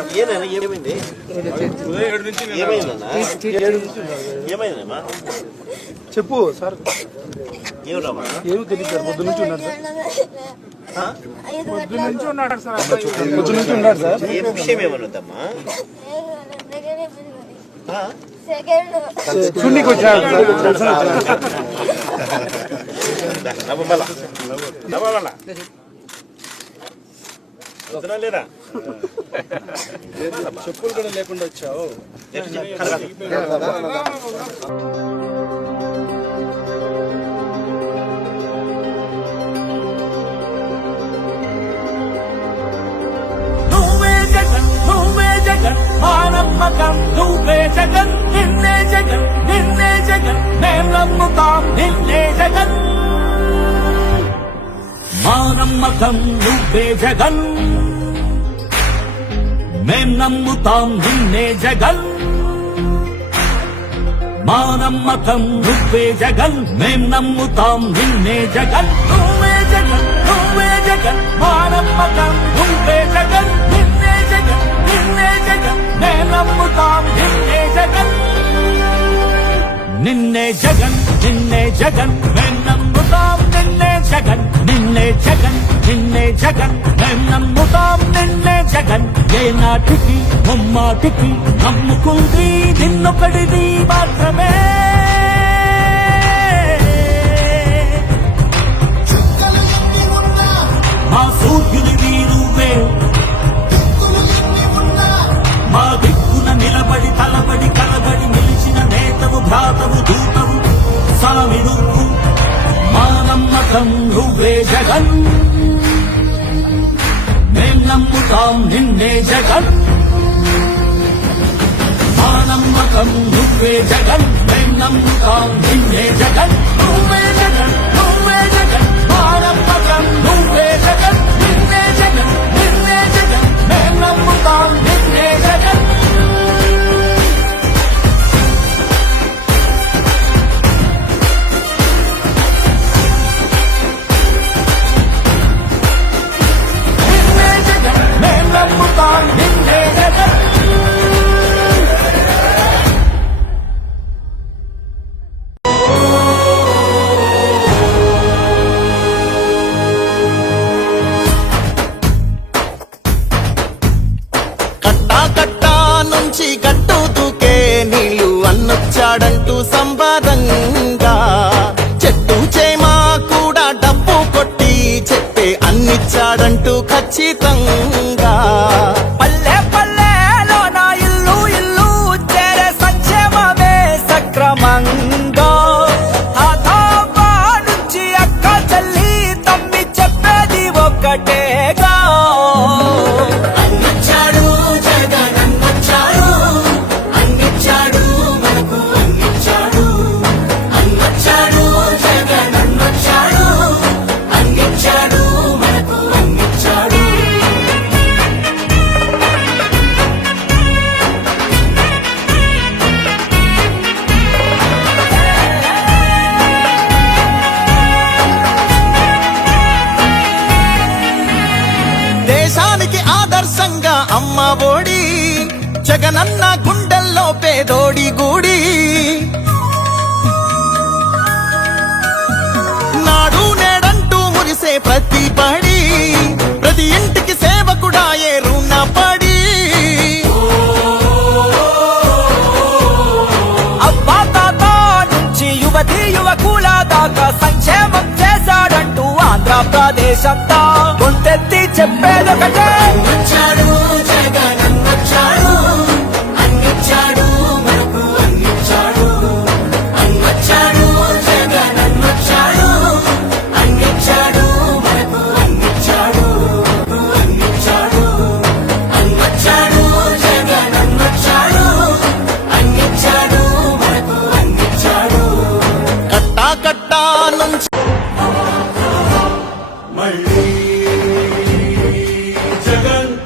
ఏమైంది ఏమైందమ్మా చెప్పు సార్. ఏమి తెలియదు సార్. పొద్దు నుంచి ఉన్నాడు సార్. పొద్దు నుంచి ఉన్నాడు సార్. ఏ విషయం ఏమన్నదమ్మా? చూడనికి వచ్చాడు లేదా? చెప్పులు కూడా లేకుండా వచ్చావు. నమ్మకం నువ్వే జగన్, నిన్నే జగన్, నిన్నే జగన్, మేం నమ్ముతాం నిన్నే జగన్. మా నమ్మకం నువ్వే జగన్, మేం నమ్ముతాం నిన్నే జగన్. మా నమ్మకం నువ్వే జగన్, మేం నమ్ముతాం నిన్నే జగన్. నువ్వే జగన్, నువ్వే జగన్, మా నమ్మకం నువ్వే జగన్, నిన్నే జగన్, నిన్నే జగన్, మేం నమ్ముతాం నిన్నే జగన్. నిన్నే జగన్, నిన్నే జగన్, మేం నమ్ముతాం నిన్నే జగన్, నిన్నే జగన్, నిన్నే జగన్, మేం నమ్ముతాం నిన్నే జగన్. ఏ నాటికి ముమ్మాటికి నమ్ముకుంది నిన్నొకడిది మాత్రమే. మా సూర్యునివి నువ్వే, మా దిక్కున నిలబడి తలబడి కలబడి నిలిచిన నేతవు భ్రాతవు దూతవు సామి నువ్వు. మా నమ్మకం నువ్వే జగన్, మేం నమ్ముతాం నిన్నే జగన్. మా నమ్మకం నువ్వే జగన్, మేం నమ్ముతాం నిన్నే జగన్. నువ్వే జగన్, నువ్వే జగన్, మా నమ్మకం నువ్వే జగన్, నిన్నే జగన్, నిన్నే జగన్, మేం నమ్ముతాం నిన్నే జగన్. నిన్నే జగన్, మేం నమ్ముతాం నిన్నే జగన్. గట్టు దూకే నీళ్ళు అన్నొచ్చాడంటూ సంబరంగా, చెట్టు చేమా కూడా డబ్బు కొట్టి చెప్పే అన్నిచ్చాడంటూ ఖచ్చితంగా. పల్లె పల్లెలో నా ఇల్లు ఇల్లు చేరే సంక్షేమమే సక్రమంగా. ఆధాబా నుంచి అక్క చెల్లి తమ్మి చెప్పేది ఒక్కటేగా. ఆదర్శంగా అమ్మ ఒడి, జగనన్న గుండెల్లో పేదోడి గుడి. నాడు నేడంటూ మురిసే ప్రతి పడి, ప్రతి ఇంటికి సేవకుడా ఏ రుణపడి. అబ్బా తాత నుంచి యువతి యువకుల దాకా సంక్షేమం చేశాడంటూ ఆంధ్రప్రదేశ్ అంతా గొంతెత్తి చెప్పేదొకటే. కట్టా నుంచి మళ్ళీ జగన్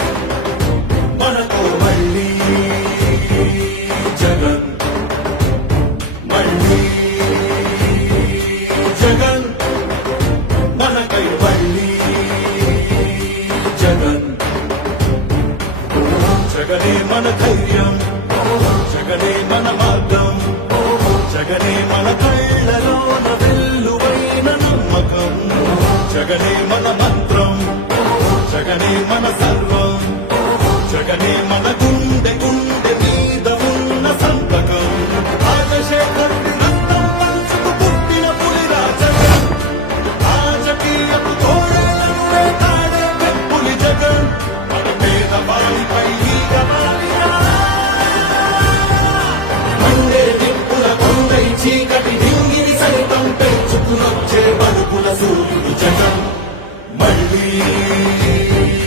జగనే మన ధైర్యం, జగనే మన మార్గం, జగనే మన కళ్ళలోన వెల్లువైన నమ్మకం, జగనే మన మంత్రం, జగనే మన సర్వం, జగనే మన గుండె గుండె మీద ఉన్న సంతకం. రాజశేఖరుడి రక్తం మనసుకు పుట్టిన పులిరా జగన్, రాజకీయపు తోడేళ్లను వేటాడే పెప్పులి జగన్, మన పేదవాడిపై ఈగ వాలినా. మండే నిప్పుల కొండై చీకటి దింగిని సైతం పెంచుకునొచ్చే బడుగుల సూర్యుడు జగన్. మళ్ళీ